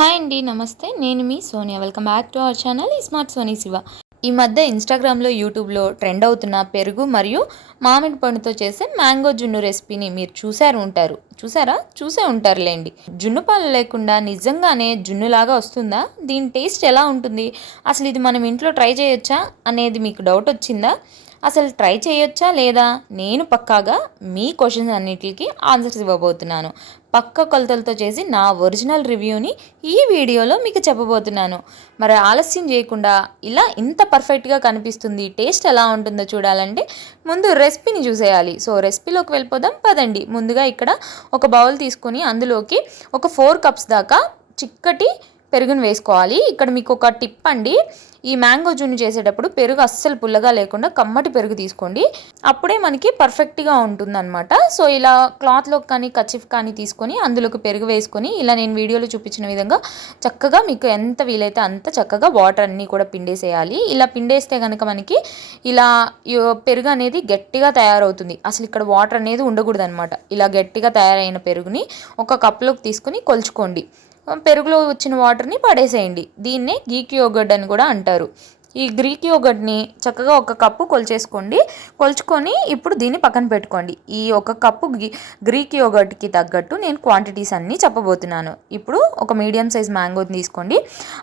Hi అండి, నమస్తే. నేను మీ Sonia. Welcome back to our channel smart Soni Shiva. ఈ మధ్య ఇన్స్టాగ్రామ్లో, యూట్యూబ్లో ట్రెండ్ అవుతున్న పెరుగు మరియు మామిడి పండుతో చేసే మ్యాంగో జున్ను రెసిపీని మీరు చూసే ఉంటారులేండి. జున్ను పాలు లేకుండా నిజంగానే జున్నులాగా వస్తుందా? దీని టేస్ట్ ఎలా ఉంటుంది? అసలు ఇది మనం ఇంట్లో ట్రై చేయొచ్చా అనేది మీకు డౌట్ వచ్చిందా? అసలు ట్రై చేయొచ్చా లేదా? నేను పక్కాగా మీ క్వశ్చన్స్ అన్నిటికీ ఆన్సర్స్ ఇవ్వబోతున్నాను. పక్క కొలతలతో చేసి నా ఒరిజినల్ రివ్యూని ఈ వీడియోలో మీకు చెప్పబోతున్నాను. మరి ఆలస్యం చేయకుండా ఇలా ఇంత పర్ఫెక్ట్గా కనిపిస్తుంది, టేస్ట్ ఎలా ఉంటుందో చూడాలంటే ముందు రెసిపీని చూసేయాలి. సో రెసిపీలోకి వెళ్ళిపోదాం పదండి. ముందుగా ఇక్కడ ఒక బౌల్ తీసుకొని అందులోకి ఒక 4 కప్స్ దాకా చిక్కటి పెరుగును వేసుకోవాలి. ఇక్కడ మీకు ఒక టిప్ అండి, ఈ మ్యాంగో జున్ను చేసేటప్పుడు పెరుగు అస్సలు పుల్లగా లేకుండా కమ్మటి పెరుగు తీసుకోండి, అప్పుడే మనకి పర్ఫెక్ట్గా ఉంటుందన్నమాట. సో ఇలా క్లాత్లో కానీ కచ్చిఫ్ కానీ తీసుకొని అందులోకి పెరుగు వేసుకొని ఇలా నేను వీడియోలో చూపించిన విధంగా చక్కగా మీకు ఎంత వీలైతే అంత చక్కగా వాటర్ అన్నీ కూడా పిండేసేయాలి. ఇలా పిండేస్తే కనుక మనకి ఇలా పెరుగు అనేది గట్టిగా తయారవుతుంది. అసలు ఇక్కడ వాటర్ అనేది ఉండకూడదు అనమాట. ఇలా గట్టిగా తయారైన పెరుగుని ఒక కప్లోకి తీసుకొని కొలుచుకోండి. పెరుగులో వచ్చిన వాటర్ని పడేసేయండి. దీన్నే గ్రీక్ యోగర్ట్ అని కూడా అంటారు. ఈ గ్రీక్ యోగర్ట్ని చక్కగా ఒక కప్పు కొలుచుకొని ఇప్పుడు దీన్ని పక్కన పెట్టుకోండి. ఈ ఒక కప్పు గ్రీక్ యోగర్ట్కి తగ్గట్టు నేను క్వాంటిటీస్ అన్నీ చెప్పబోతున్నాను. ఇప్పుడు ఒక మీడియం సైజ్ మ్యాంగోని తీసుకోండి.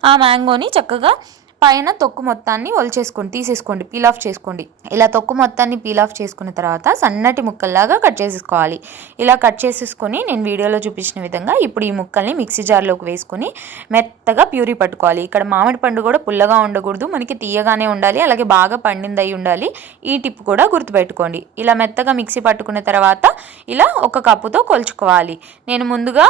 ఆ మ్యాంగోని చక్కగా పైన తొక్కు మొత్తాన్ని తీసేసుకోండి, పీల్ ఆఫ్ చేసుకోండి. ఇలా తొక్కు మొత్తాన్ని పీల్ ఆఫ్ చేసుకున్న తర్వాత సన్నటి ముక్కల్లాగా కట్ చేసేసుకోవాలి. ఇలా కట్ చేసేసుకొని నేను వీడియోలో చూపించిన విధంగా ఇప్పుడు ఈ ముక్కల్ని మిక్సీ జార్లోకి వేసుకొని మెత్తగా ప్యూరీ పట్టుకోవాలి. ఇక్కడ మామిడి పండు కూడా పుల్లగా ఉండకూడదు, మనకి తీయగానే ఉండాలి, అలాగే బాగా పండిందై ఉండాలి. ఈ టిప్ కూడా గుర్తుపెట్టుకోండి. ఇలా మెత్తగా మిక్సీ పట్టుకున్న తర్వాత ఇలా ఒక కప్పుతో కొలుచుకోవాలి. నేను ముందుగా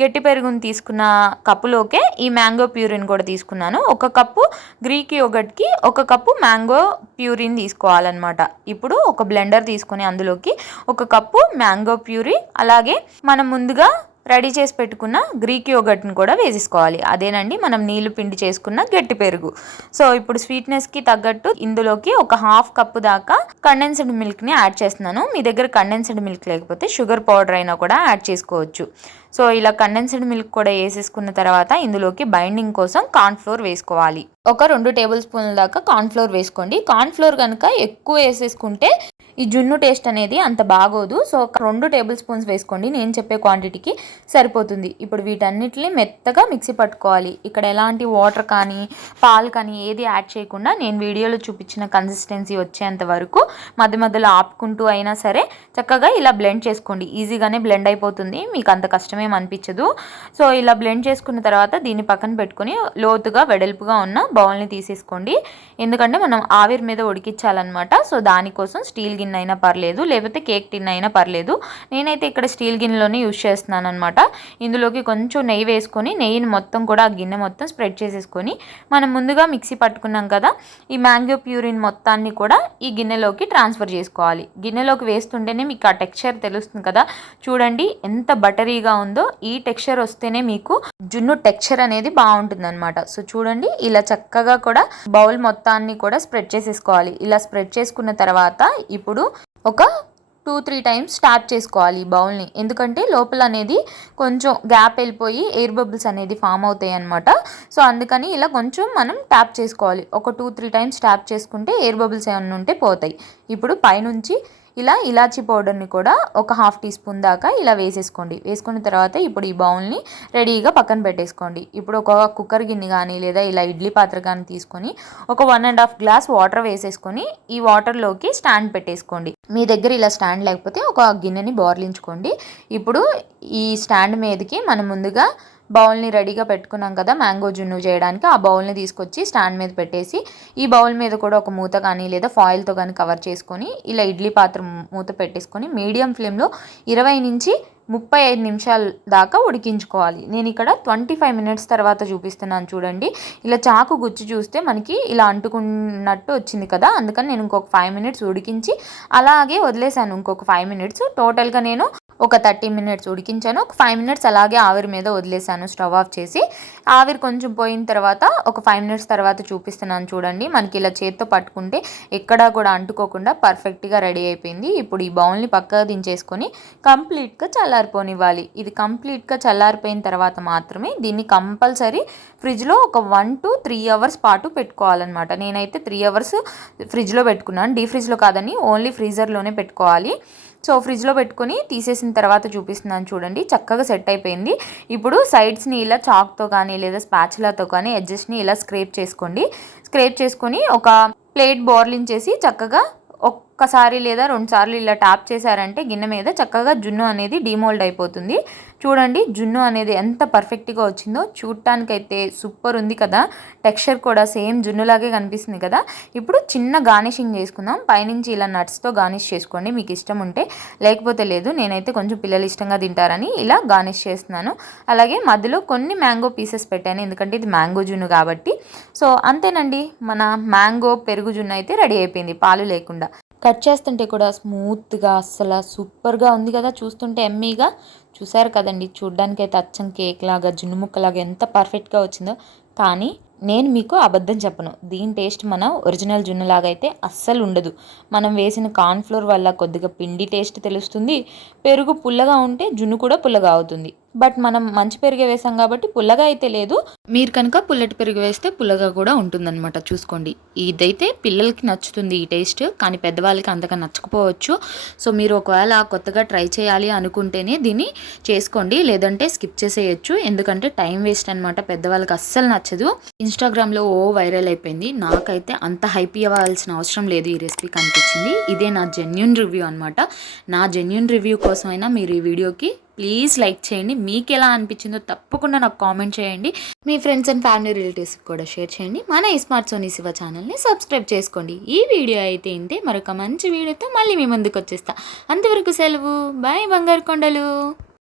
గట్టి పెరుగుని తీసుకున్న కప్పులోకే ఈ మ్యాంగో ప్యూరిన్ కూడా తీసుకున్నాను. ఒక కప్పు గ్రీక్ యోగర్ట్కి ఒక కప్పు మ్యాంగో ప్యూరిన్ తీసుకోవాలన్నమాట. ఇప్పుడు ఒక బ్లెండర్ తీసుకొని అందులోకి ఒక కప్పు మ్యాంగో ప్యూరీ, అలాగే మనం ముందుగా రెడీ చేసి పెట్టుకున్న గ్రీక్ యోగర్ట్ని కూడా వేసేసుకోవాలి. అదేనండి మనం నీళ్లు పిండి చేసుకున్న గట్టి పెరుగు. సో ఇప్పుడు స్వీట్నెస్కి తగ్గట్టు ఇందులోకి ఒక 1/2 కప్పు దాకా కండెన్స్డ్ మిల్క్ని యాడ్ చేస్తున్నాను. మీ దగ్గర కండెన్స్డ్ మిల్క్ లేకపోతే షుగర్ పౌడర్ అయినా కూడా యాడ్ చేసుకోవచ్చు. సో ఇలా కండెన్స్డ్ మిల్క్ కూడా వేసేసుకున్న తర్వాత ఇందులోకి బైండింగ్ కోసం కార్న్ఫ్లోర్ వేసుకోవాలి. ఒక 2 టేబుల్ స్పూన్ల దాకా కార్న్ఫ్లోర్ వేసుకోండి. కార్న్ఫ్లోర్ కనుక ఎక్కువ వేసేసుకుంటే ఈ జున్ను టేస్ట్ అనేది అంత బాగోదు. సో 2 టేబుల్ స్పూన్స్ వేసుకోండి, నేను చెప్పే క్వాంటిటీకి సరిపోతుంది. ఇప్పుడు వీటన్నిటిని మెత్తగా మిక్సీ పట్టుకోవాలి. ఇక్కడ ఎలాంటి వాటర్ కానీ పాలు కానీ ఏది యాడ్ చేయకుండా నేను వీడియోలో చూపించిన కన్సిస్టెన్సీ వచ్చేంత వరకు మధ్య మధ్యలో ఆపుకుంటూ అయినా సరే చక్కగా ఇలా బ్లెండ్ చేసుకోండి. ఈజీగానే బ్లెండ్ అయిపోతుంది, మీకు అంత కష్టమేం అనిపించదు. సో ఇలా బ్లెండ్ చేసుకున్న తర్వాత దీన్ని పక్కన పెట్టుకొని లోతుగా వెడల్పుగా ఉన్న బౌల్ని తీసేసుకోండి. ఎందుకంటే మనం ఆవిరి మీద ఉడికించాలన్నమాట. సో దానికోసం స్టీల్ గిన్నె అయినా పర్లేదు, లేకపోతే కేక్ టిన్ అయినా పర్లేదు. నేనైతే ఇక్కడ స్టీల్ గిన్నెలోనే యూజ్ చేస్తున్నాను అనమాట. ఇందులోకి కొంచెం నెయ్యి వేసుకొని నెయ్యిని మొత్తం కూడా ఆ గిన్నె మొత్తం స్ప్రెడ్ చేసేసుకొని మనం ముందుగా మిక్సీ పట్టుకున్నాం కదా ఈ మ్యాంగో ప్యూరిన్ మొత్తాన్ని కూడా ఈ గిన్నెలోకి ట్రాన్స్ఫర్ చేసుకోవాలి. గిన్నెలోకి వేస్తుంటేనే మీకు ఆ టెక్స్చర్ తెలుస్తుంది కదా, చూడండి ఎంత బటరీగా ఉందో. ఈ టెక్స్చర్ వస్తేనే మీకు జున్ను టెక్స్చర్ అనేది బాగుంటుంది అనమాట. సో చూడండి ఇలా చక్కగా కూడా బౌల్ మొత్తాన్ని కూడా స్ప్రెడ్ చేసేసుకోవాలి. ఇలా స్ప్రెడ్ చేసుకున్న తర్వాత ఇప్పుడు ఒక 2-3 టైమ్స్ ట్యాప్ చేసుకోవాలి ఈ బౌల్ని. ఎందుకంటే లోపల అనేది కొంచెం గ్యాప్ వెళ్ళిపోయి ఎయిర్ బబుల్స్ అనేది ఫామ్ అవుతాయి అనమాట. సో అందుకని ఇలా కొంచెం మనం ట్యాప్ చేసుకోవాలి. ఒక 2-3 టైమ్స్ ట్యాప్ చేసుకుంటే ఎయిర్ బబుల్స్ ఏమన్నా ఉంటే పోతాయి. ఇప్పుడు పైనుంచి ఇలా ఇలాచీ పౌడర్ని కూడా ఒక 1/2 టీ స్పూన్ దాకా ఇలా వేసేసుకోండి. వేసుకున్న తర్వాత ఇప్పుడు ఈ బౌల్ని రెడీగా పక్కన పెట్టేసుకోండి. ఇప్పుడు ఒక కుక్కర్ గిన్నె కానీ లేదా ఇలా ఇడ్లీ పాత్ర కానీ తీసుకొని ఒక 1.5 గ్లాస్ వాటర్ వేసేసుకొని ఈ వాటర్లోకి స్టాండ్ పెట్టేసుకోండి. మీ దగ్గర ఇలా స్టాండ్ లేకపోతే ఒక గిన్నెని బోర్లించుకోండి. ఇప్పుడు ఈ స్టాండ్ మీదకి మనం ముందుగా బౌల్ని రెడీగా పెట్టుకున్నాం కదా మ్యాంగో జున్ను చేయడానికి, ఆ బౌల్ని తీసుకొచ్చి స్టాండ్ మీద పెట్టేసి ఈ బౌల్ మీద కూడా ఒక మూత కానీ లేదా ఫాయిల్తో కానీ కవర్ చేసుకొని ఇలా ఇడ్లీ పాత్ర మూత పెట్టేసుకొని మీడియం ఫ్లేమ్లో 20 నుంచి 35 నిమిషాల దాకా ఉడికించుకోవాలి. నేను ఇక్కడ 25 మినిట్స్ తర్వాత చూపిస్తున్నాను చూడండి. ఇలా చాకు గుచ్చి చూస్తే మనకి ఇలా అంటుకున్నట్టు వచ్చింది కదా, అందుకని నేను ఇంకొక 5 మినిట్స్ ఉడికించి అలాగే వదిలేసాను. ఇంకొక 5 మినిట్స్ టోటల్గా నేను ఒక 30 మినిట్స్ ఉడికించాను. ఒక 5 మినిట్స్ అలాగే ఆవిరి మీద వదిలేసాను స్టవ్ ఆఫ్ చేసి. ఆవిరి కొంచెం పోయిన తర్వాత ఒక 5 మినిట్స్ తర్వాత చూపిస్తున్నాను చూడండి. మనకి ఇలా చేత్తో పట్టుకుంటే ఎక్కడా కూడా అంటుకోకుండా పర్ఫెక్ట్గా రెడీ అయిపోయింది. ఇప్పుడు ఈ బౌల్ని పక్కగా దించేసుకొని కంప్లీట్గా చల్లారిపోనివ్వాలి. ఇది కంప్లీట్గా చల్లారిపోయిన తర్వాత మాత్రమే దీన్ని కంపల్సరీ ఫ్రిడ్జ్లో ఒక 1 to 3 అవర్స్ పాటు పెట్టుకోవాలన్నమాట. నేనైతే 3 అవర్స్ ఫ్రిడ్జ్లో పెట్టుకున్నాను, డీ ఫ్రిడ్జ్లో కాదని ఓన్లీ ఫ్రీజర్లోనే పెట్టుకోవాలి. సో ఫ్రిడ్జ్లో పెట్టుకొని తీసేసిన తర్వాత చూపిస్తున్నాను చూడండి, చక్కగా సెట్ అయిపోయింది. ఇప్పుడు సైడ్స్ని ఇలా చాక్తో కానీ లేదా స్పాచులాతో కానీ ఎడ్జెస్ని ఇలా స్క్రేప్ చేసుకోండి. స్క్రేప్ చేసుకొని ఒక ప్లేట్ బోర్లించేసి చక్కగా ఒక్కసారి లేదా 2 సార్లు ఇలా ట్యాప్ చేశారంటే గిన్నె మీద చక్కగా జున్ను అనేది డిమోల్డ్ అయిపోతుంది. చూడండి జున్ను అనేది ఎంత పర్ఫెక్ట్గా వచ్చిందో, చూడటానికైతే సూపర్ ఉంది కదా, టెక్స్చర్ కూడా సేమ్ జున్నులాగే కనిపిస్తుంది కదా. ఇప్పుడు చిన్న గార్నిషింగ్ చేసుకుందాం. పైనుంచి ఇలా నట్స్తో గార్నిష్ చేసుకోండి మీకు ఇష్టం ఉంటే, లేకపోతే లేదు. నేనైతే కొంచెం పిల్లలు ఇష్టంగా తింటారని ఇలా గార్నిష్ చేస్తున్నాను. అలాగే మధ్యలో కొన్ని మ్యాంగో పీసెస్ పెట్టాను, ఎందుకంటే ఇది మ్యాంగో జున్ను కాబట్టి. సో అంతేనండి, మన మ్యాంగో పెరుగు జున్ను అయితే రెడీ అయిపోయింది పాలు లేకుండా. కట్ చేస్తుంటే కూడా స్మూత్గా అస్సలు సూపర్గా ఉంది కదా, చూస్తుంటే ఎమ్మీగా. చూసారు కదండి, చూడ్డానికైతే అచ్చం కేక్ లాగా జున్ను ముక్కలాగా ఎంత పర్ఫెక్ట్గా వచ్చిందో. కానీ నేను మీకు అబద్ధం చెప్పను, దీని టేస్ట్ మన ఒరిజినల్ జున్నులాగా అయితే అస్సలు ఉండదు. మనం వేసిన కార్న్ఫ్లోర్ వల్ల కొద్దిగా పిండి టేస్ట్ తెలుస్తుంది, పెరుగు పుల్లగా ఉంటే జున్ను కూడా పుల్లగా అవుతుంది. బట్ మనం మంచి పెరుగు వేసాం కాబట్టి పుల్లగా అయితే లేదు. మీరు కనుక పుల్లటి పెరుగు వేస్తే పుల్లగా కూడా ఉంటుందన్నమాట. చూసుకోండి, ఇదైతే పిల్లలకి నచ్చుతుంది ఈ టేస్ట్, కానీ పెద్దవాళ్ళకి అంతగా నచ్చకపోవచ్చు. సో మీరు ఒకవేళ కొత్తగా ట్రై చేయాలి అనుకుంటేనే దీన్ని చేసుకోండి, లేదంటే స్కిప్ చేసేయచ్చు, ఎందుకంటే టైం వేస్ట్ అనమాట. పెద్దవాళ్ళకి అస్సలు నచ్చదు. ఇన్స్టాగ్రామ్లో వైరల్ అయిపోయింది. నాకైతే అంత హైప్ ఇవ్వాల్సిన అవసరం లేదు, ఈ రెసిపీకి అనిపించింది. ఇదే నా జెన్యూన్ రివ్యూ అనమాట. నా జెన్యూన్ రివ్యూ కోసమైనా మీరు ఈ వీడియోకి ప్లీజ్ లైక్ చేయండి. మీకు ఎలా అనిపించిందో తప్పకుండా నాకు కామెంట్ చేయండి. మీ ఫ్రెండ్స్ అండ్ ఫ్యామిలీ రిలేటివ్స్కి కూడా షేర్ చేయండి. మన స్మార్ట్ సోనీ శివ ఛానల్ని సబ్స్క్రైబ్ చేసుకోండి. ఈ వీడియో అయితే ఇంతే, మరొక మంచి వీడియోతో మళ్ళీ మీ ముందుకు వచ్చేస్తా. అంతవరకు సెలవు, బాయ్ బంగారు కొండలు.